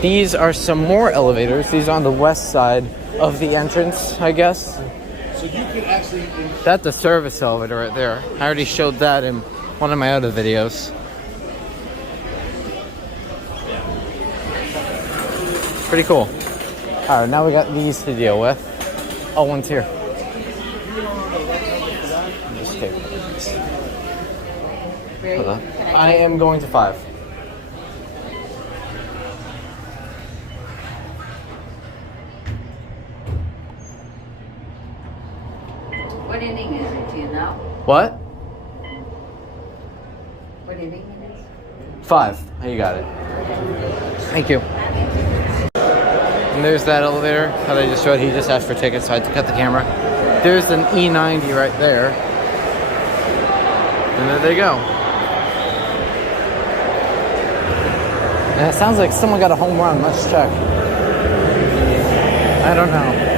These are some more elevators. These are on the west side of the entrance, I guess. So you can actually... That's the service elevator right there. I already showed that in one of my other videos. Pretty cool. Alright, now we got these to deal with. Oh, one's here. Hold on. I am going to 5. What inning is it, do you know? What? What inning it is? 5. You got it. Thank you. And there's that elevator that I just showed. He just asked for tickets, so I had to cut the camera. There's an E90 right there. And there they go. And it sounds like someone got a home run. Let's check. I don't know.